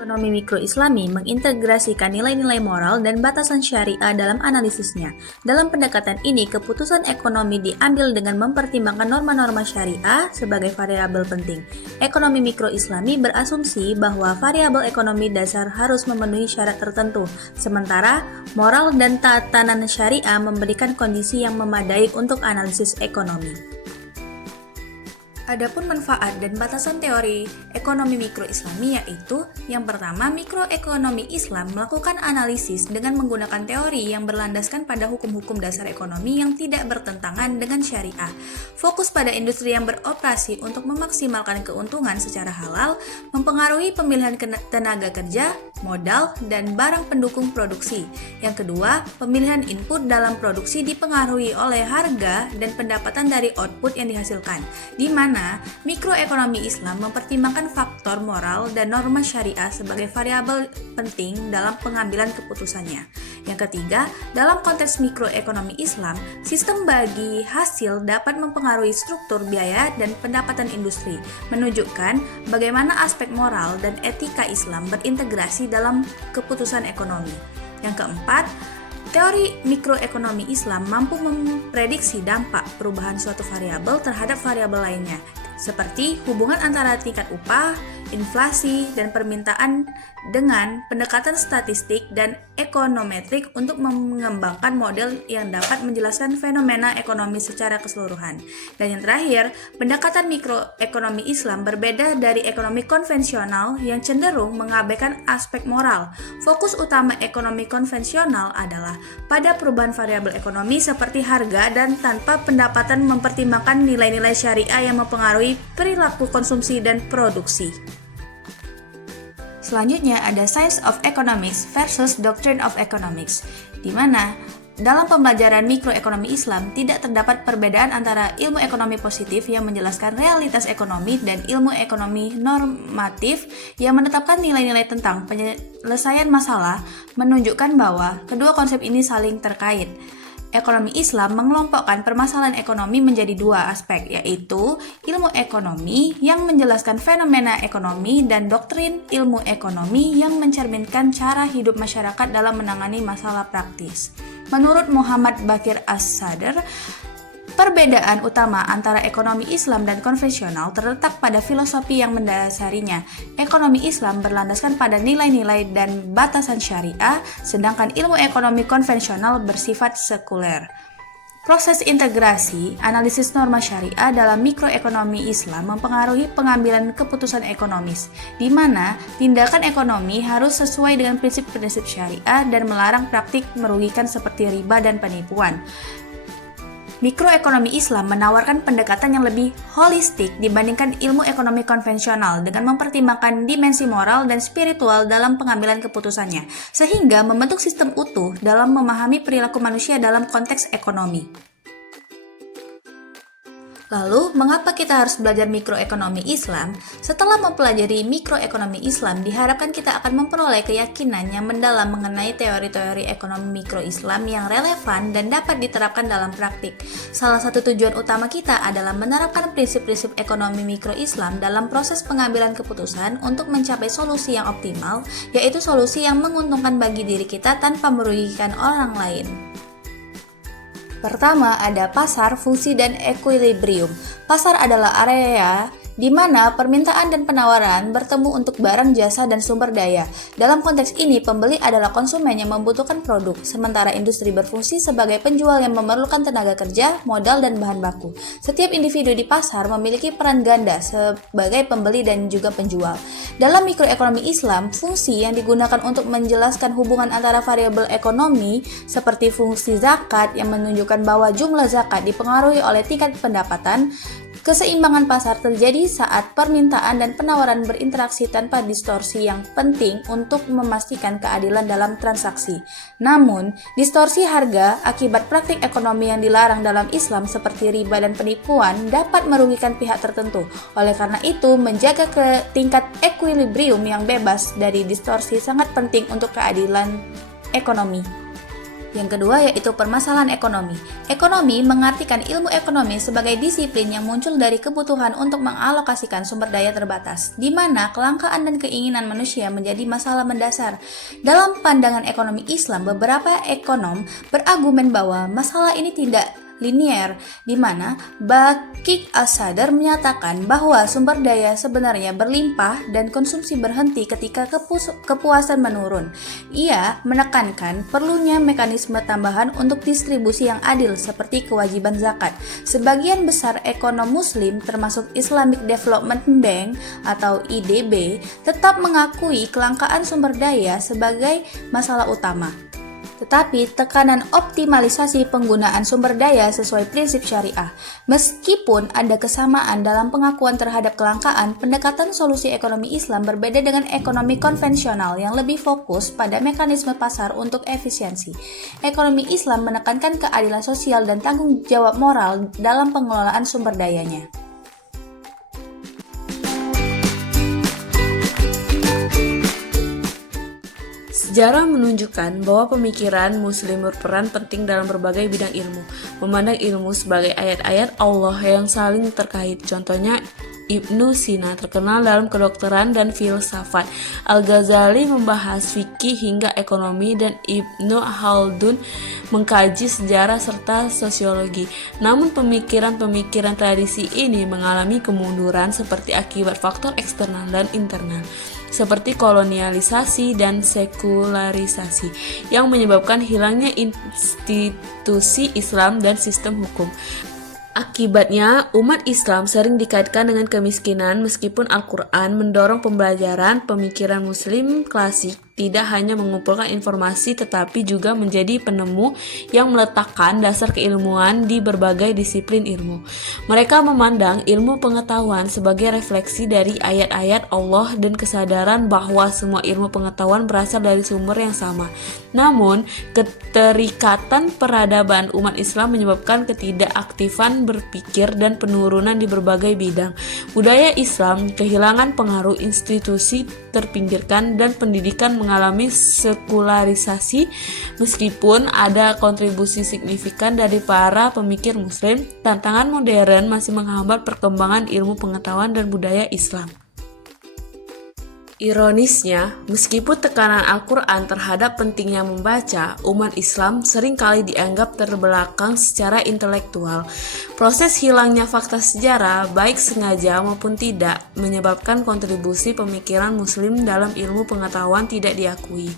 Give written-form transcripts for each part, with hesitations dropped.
Ekonomi mikro Islami mengintegrasikan nilai-nilai moral dan batasan syariah dalam analisisnya. Dalam pendekatan ini, keputusan ekonomi diambil dengan mempertimbangkan norma-norma syariah sebagai variabel penting. Ekonomi mikro Islami berasumsi bahwa variabel ekonomi dasar harus memenuhi syarat tertentu, sementara moral dan tatanan syariah memberikan kondisi yang memadai untuk analisis ekonomi. Adapun manfaat dan batasan teori ekonomi mikro Islami yaitu yang pertama, mikroekonomi Islam melakukan analisis dengan menggunakan teori yang berlandaskan pada hukum-hukum dasar ekonomi yang tidak bertentangan dengan syariah. Fokus pada industri yang beroperasi untuk memaksimalkan keuntungan secara halal, mempengaruhi pemilihan tenaga kerja, modal, dan barang pendukung produksi. Yang kedua, pemilihan input dalam produksi dipengaruhi oleh harga dan pendapatan dari output yang dihasilkan, di mana mikroekonomi Islam mempertimbangkan faktor moral dan norma syariah sebagai variabel penting dalam pengambilan keputusannya. Yang ketiga, dalam konteks mikroekonomi Islam, sistem bagi hasil dapat mempengaruhi struktur biaya dan pendapatan industri, menunjukkan bagaimana aspek moral dan etika Islam berintegrasi dalam keputusan ekonomi. Yang keempat, teori mikroekonomi Islam mampu memprediksi dampak perubahan suatu variabel terhadap variabel lainnya, seperti hubungan antara tingkat upah, inflasi, dan permintaan dengan pendekatan statistik dan ekonometrik untuk mengembangkan model yang dapat menjelaskan fenomena ekonomi secara keseluruhan. Dan yang terakhir, pendekatan mikroekonomi Islam berbeda dari ekonomi konvensional yang cenderung mengabaikan aspek moral. Fokus utama ekonomi konvensional adalah pada perubahan variabel ekonomi seperti harga dan tanpa pendapatan mempertimbangkan nilai-nilai syariah yang mempengaruhi perilaku konsumsi dan produksi. Selanjutnya ada Science of Economics versus Doctrine of Economics, di mana dalam pembelajaran mikroekonomi Islam tidak terdapat perbedaan antara ilmu ekonomi positif yang menjelaskan realitas ekonomi dan ilmu ekonomi normatif yang menetapkan nilai-nilai tentang penyelesaian masalah, menunjukkan bahwa kedua konsep ini saling terkait. Ekonomi Islam mengelompokkan permasalahan ekonomi menjadi dua aspek, yaitu ilmu ekonomi yang menjelaskan fenomena ekonomi dan doktrin ilmu ekonomi yang mencerminkan cara hidup masyarakat dalam menangani masalah praktis. Menurut Muhammad Bakir As-Sadr, perbedaan utama antara ekonomi Islam dan konvensional terletak pada filosofi yang mendasarinya. Ekonomi Islam berlandaskan pada nilai-nilai dan batasan syariah, sedangkan ilmu ekonomi konvensional bersifat sekuler. Proses integrasi analisis norma syariah dalam mikroekonomi Islam mempengaruhi pengambilan keputusan ekonomis, di mana tindakan ekonomi harus sesuai dengan prinsip-prinsip syariah dan melarang praktik merugikan seperti riba dan penipuan. Mikroekonomi Islam menawarkan pendekatan yang lebih holistik dibandingkan ilmu ekonomi konvensional dengan mempertimbangkan dimensi moral dan spiritual dalam pengambilan keputusannya, sehingga membentuk sistem utuh dalam memahami perilaku manusia dalam konteks ekonomi. Lalu, mengapa kita harus belajar mikroekonomi Islam? Setelah mempelajari mikroekonomi Islam, diharapkan kita akan memperoleh keyakinan yang mendalam mengenai teori-teori ekonomi mikro Islam yang relevan dan dapat diterapkan dalam praktik. Salah satu tujuan utama kita adalah menerapkan prinsip-prinsip ekonomi mikro Islam dalam proses pengambilan keputusan untuk mencapai solusi yang optimal, yaitu solusi yang menguntungkan bagi diri kita tanpa merugikan orang lain. Pertama, ada pasar, fungsi, dan equilibrium. Pasar adalah area di mana permintaan dan penawaran bertemu untuk barang, jasa, dan sumber daya. Dalam konteks ini, pembeli adalah konsumen yang membutuhkan produk, sementara industri berfungsi sebagai penjual yang memerlukan tenaga kerja, modal, dan bahan baku. Setiap individu di pasar memiliki peran ganda sebagai pembeli dan juga penjual. Dalam mikroekonomi Islam, fungsi yang digunakan untuk menjelaskan hubungan antara variabel ekonomi seperti fungsi zakat yang menunjukkan bahwa jumlah zakat dipengaruhi oleh tingkat pendapatan. Keseimbangan pasar terjadi saat permintaan dan penawaran berinteraksi tanpa distorsi yang penting untuk memastikan keadilan dalam transaksi. Namun, distorsi harga akibat praktik ekonomi yang dilarang dalam Islam seperti riba dan penipuan dapat merugikan pihak tertentu. Oleh karena itu, menjaga tingkat equilibrium yang bebas dari distorsi sangat penting untuk keadilan ekonomi. Yang kedua yaitu permasalahan ekonomi. Ekonomi mengartikan ilmu ekonomi sebagai disiplin yang muncul dari kebutuhan untuk mengalokasikan sumber daya terbatas, di mana kelangkaan dan keinginan manusia menjadi masalah mendasar. Dalam pandangan ekonomi Islam, beberapa ekonom berargumen bahwa masalah ini tidak linier, di mana Bakik Al-Sadr menyatakan bahwa sumber daya sebenarnya berlimpah dan konsumsi berhenti ketika kepuasan menurun. Ia menekankan perlunya mekanisme tambahan untuk distribusi yang adil seperti kewajiban zakat. Sebagian besar ekonom muslim termasuk Islamic Development Bank atau IDB tetap mengakui kelangkaan sumber daya sebagai masalah utama. Tetapi tekanan optimalisasi penggunaan sumber daya sesuai prinsip syariah. Meskipun ada kesamaan dalam pengakuan terhadap kelangkaan, pendekatan solusi ekonomi Islam berbeda dengan ekonomi konvensional yang lebih fokus pada mekanisme pasar untuk efisiensi. Ekonomi Islam menekankan keadilan sosial dan tanggung jawab moral dalam pengelolaan sumber dayanya. Sejarah menunjukkan bahwa pemikiran Muslim berperan penting dalam berbagai bidang ilmu, memandang ilmu sebagai ayat-ayat Allah yang saling terkait. Contohnya, Ibnu Sina terkenal dalam kedokteran dan filsafat. Al-Ghazali membahas fikih hingga ekonomi, dan Ibnu Khaldun mengkaji sejarah serta sosiologi. Namun pemikiran-pemikiran tradisi ini mengalami kemunduran seperti akibat faktor eksternal dan internal, seperti kolonialisasi dan sekularisasi, yang menyebabkan hilangnya institusi Islam dan sistem hukum. Akibatnya, umat Islam sering dikaitkan dengan kemiskinan, meskipun Al-Quran mendorong pembelajaran pemikiran Muslim klasik tidak hanya mengumpulkan informasi tetapi juga menjadi penemu yang meletakkan dasar keilmuan di berbagai disiplin ilmu. Mereka memandang ilmu pengetahuan sebagai refleksi dari ayat-ayat Allah dan kesadaran bahwa semua ilmu pengetahuan berasal dari sumber yang sama. Namun, keterikatan peradaban umat Islam menyebabkan ketidakaktifan berpikir dan penurunan di berbagai bidang. Budaya Islam kehilangan pengaruh, institusi terpinggirkan, dan pendidikan mengalami sekularisasi. Meskipun ada kontribusi signifikan dari para pemikir Muslim, tantangan modern masih menghambat perkembangan ilmu pengetahuan dan budaya Islam. Ironisnya, meskipun tekanan Al-Quran terhadap pentingnya membaca, umat Islam seringkali dianggap terbelakang secara intelektual. Proses hilangnya fakta sejarah, baik sengaja maupun tidak, menyebabkan kontribusi pemikiran Muslim dalam ilmu pengetahuan tidak diakui.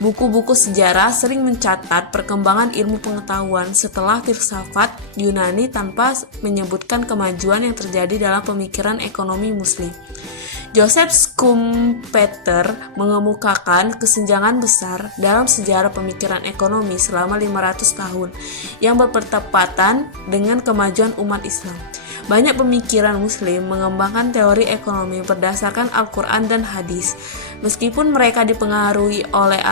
Buku-buku sejarah sering mencatat perkembangan ilmu pengetahuan setelah filsafat Yunani tanpa menyebutkan kemajuan yang terjadi dalam pemikiran ekonomi Muslim. Joseph Schumpeter mengemukakan kesenjangan besar dalam sejarah pemikiran ekonomi selama 500 tahun yang bertepatan dengan kemajuan umat Islam. Banyak pemikiran Muslim mengembangkan teori ekonomi berdasarkan Al-Quran dan hadis. Meskipun mereka dipengaruhi oleh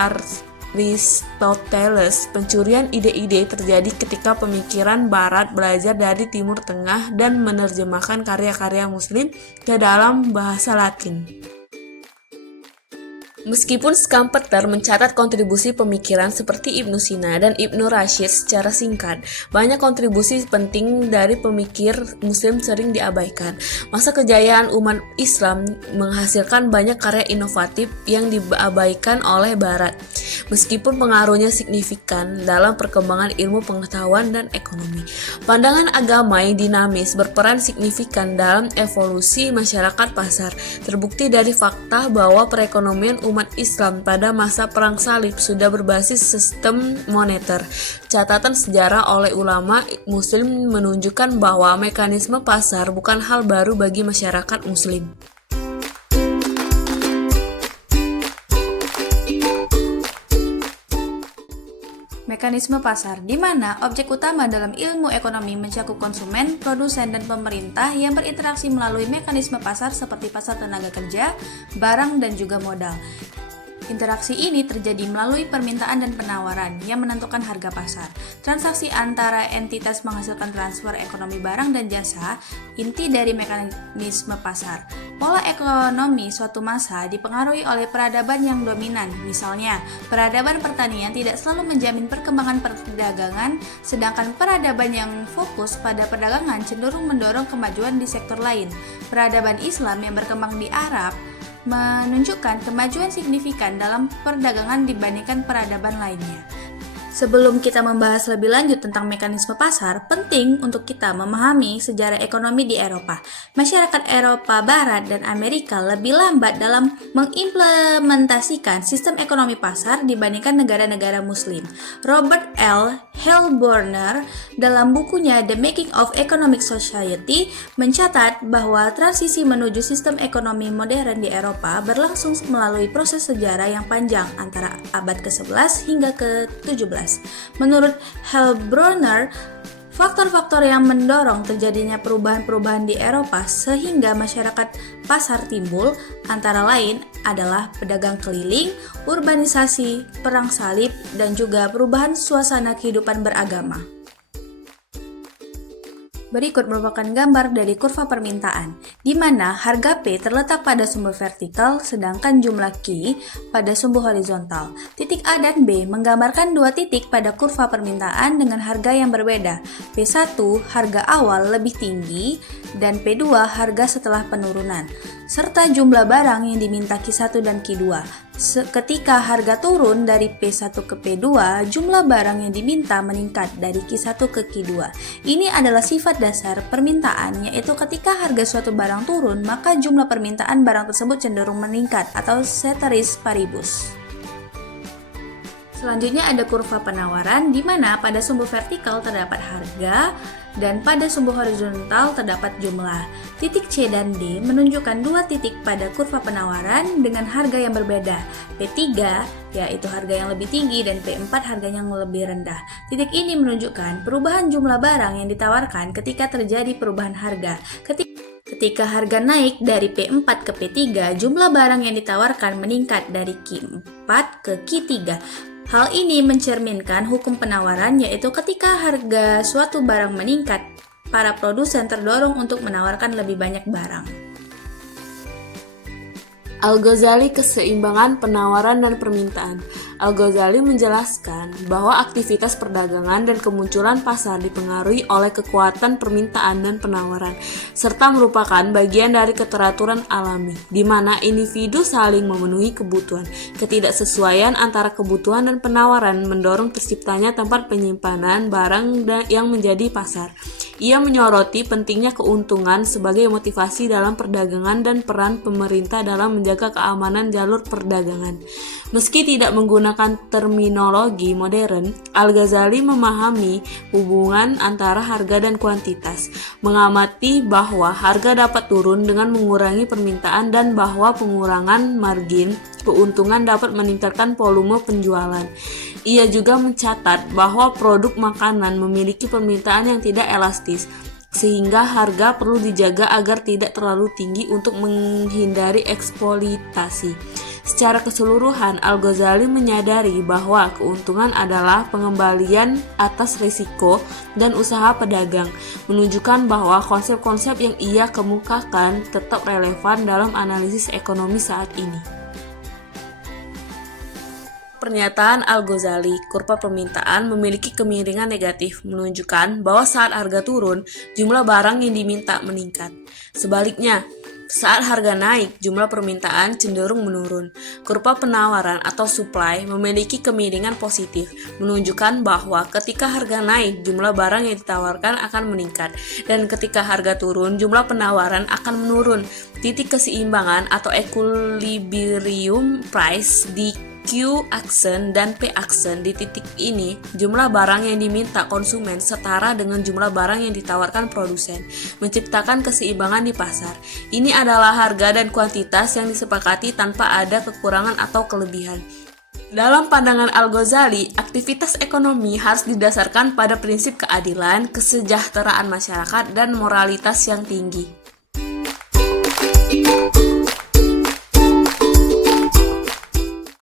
Aristoteles, pencurian ide-ide terjadi ketika pemikiran Barat belajar dari Timur Tengah dan menerjemahkan karya-karya Muslim ke dalam bahasa Latin. Meskipun Schumpeter mencatat kontribusi pemikiran seperti Ibnu Sina dan Ibnu Rashid secara singkat, banyak kontribusi penting dari pemikir Muslim sering diabaikan. Masa kejayaan umat Islam menghasilkan banyak karya inovatif yang diabaikan oleh Barat, meskipun pengaruhnya signifikan dalam perkembangan ilmu pengetahuan dan ekonomi. Pandangan agama yang dinamis berperan signifikan dalam evolusi masyarakat pasar. Terbukti dari fakta bahwa perekonomian umat Islam pada masa Perang Salib sudah berbasis sistem moneter. Catatan sejarah oleh ulama Muslim menunjukkan bahwa mekanisme pasar bukan hal baru bagi masyarakat Muslim. Mekanisme pasar, di mana objek utama dalam ilmu ekonomi mencakup konsumen, produsen, dan pemerintah yang berinteraksi melalui mekanisme pasar seperti pasar tenaga kerja, barang, dan juga modal. Interaksi ini terjadi melalui permintaan dan penawaran yang menentukan harga pasar. Transaksi antara entitas menghasilkan transfer ekonomi barang dan jasa, inti dari mekanisme pasar. Pola ekonomi suatu masa dipengaruhi oleh peradaban yang dominan. Misalnya, peradaban pertanian tidak selalu menjamin perkembangan perdagangan, sedangkan peradaban yang fokus pada perdagangan cenderung mendorong kemajuan di sektor lain. Peradaban Islam yang berkembang di Arab menunjukkan kemajuan signifikan dalam perdagangan dibandingkan peradaban lainnya. Sebelum kita membahas lebih lanjut tentang mekanisme pasar, penting untuk kita memahami sejarah ekonomi di Eropa. Masyarakat Eropa Barat dan Amerika lebih lambat dalam mengimplementasikan sistem ekonomi pasar dibandingkan negara-negara Muslim. Robert L. Helborner dalam bukunya The Making of Economic Society mencatat bahwa transisi menuju sistem ekonomi modern di Eropa berlangsung melalui proses sejarah yang panjang antara abad ke-11 hingga ke-17. Menurut Helborner, faktor-faktor yang mendorong terjadinya perubahan-perubahan di Eropa sehingga masyarakat pasar timbul antara lain adalah pedagang keliling, urbanisasi, perang salib, dan juga perubahan suasana kehidupan beragama. Berikut merupakan gambar dari kurva permintaan, di mana harga P terletak pada sumbu vertikal sedangkan jumlah Q pada sumbu horizontal. Titik A dan B menggambarkan dua titik pada kurva permintaan dengan harga yang berbeda. P1 harga awal lebih tinggi dan P2 harga setelah penurunan, serta jumlah barang yang diminta Q1 dan Q2. Ketika harga turun dari P1 ke P2, jumlah barang yang diminta meningkat dari Q1 ke Q2. Ini adalah sifat dasar permintaan, yaitu ketika harga suatu barang turun, maka jumlah permintaan barang tersebut cenderung meningkat atau ceteris paribus. Selanjutnya ada kurva penawaran, di mana pada sumbu vertikal terdapat harga dan pada sumbu horizontal terdapat jumlah. Titik C dan D menunjukkan dua titik pada kurva penawaran dengan harga yang berbeda. P3 yaitu harga yang lebih tinggi dan P4 harganya yang lebih rendah. Titik ini menunjukkan perubahan jumlah barang yang ditawarkan ketika terjadi perubahan harga. Ketika harga naik dari P4 ke P3, jumlah barang yang ditawarkan meningkat dari Q4 ke Q3. Hal ini mencerminkan hukum penawaran, yaitu ketika harga suatu barang meningkat, para produsen terdorong untuk menawarkan lebih banyak barang. Al-Ghazali, keseimbangan penawaran dan permintaan. Al-Ghazali menjelaskan bahwa aktivitas perdagangan dan kemunculan pasar dipengaruhi oleh kekuatan permintaan dan penawaran, serta merupakan bagian dari keteraturan alami, di mana individu saling memenuhi kebutuhan. Ketidaksesuaian antara kebutuhan dan penawaran mendorong terciptanya tempat penyimpanan barang yang menjadi pasar. Ia menyoroti pentingnya keuntungan sebagai motivasi dalam perdagangan dan peran pemerintah dalam menjaga keamanan jalur perdagangan. Meski tidak menggunakan terminologi modern, Al-Ghazali memahami hubungan antara harga dan kuantitas, mengamati bahwa harga dapat turun dengan mengurangi permintaan dan bahwa pengurangan margin keuntungan dapat meningkatkan volume penjualan. Ia juga mencatat bahwa produk makanan memiliki permintaan yang tidak elastis, sehingga harga perlu dijaga agar tidak terlalu tinggi untuk menghindari eksploitasi. Secara keseluruhan, Al-Ghazali menyadari bahwa keuntungan adalah pengembalian atas risiko dan usaha pedagang, menunjukkan bahwa konsep-konsep yang ia kemukakan tetap relevan dalam analisis ekonomi saat ini. Pernyataan Al-Ghazali, kurva permintaan memiliki kemiringan negatif, menunjukkan bahwa saat harga turun, jumlah barang yang diminta meningkat. Sebaliknya, saat harga naik, jumlah permintaan cenderung menurun. Kurva penawaran atau supply memiliki kemiringan positif, menunjukkan bahwa ketika harga naik, jumlah barang yang ditawarkan akan meningkat, dan ketika harga turun, jumlah penawaran akan menurun. Titik keseimbangan atau equilibrium price di Q aksen dan P aksen. Di titik ini, jumlah barang yang diminta konsumen setara dengan jumlah barang yang ditawarkan produsen, menciptakan keseimbangan di pasar. Ini adalah harga dan kuantitas yang disepakati tanpa ada kekurangan atau kelebihan. Dalam pandangan Al-Ghazali, aktivitas ekonomi harus didasarkan pada prinsip keadilan, kesejahteraan masyarakat, dan moralitas yang tinggi.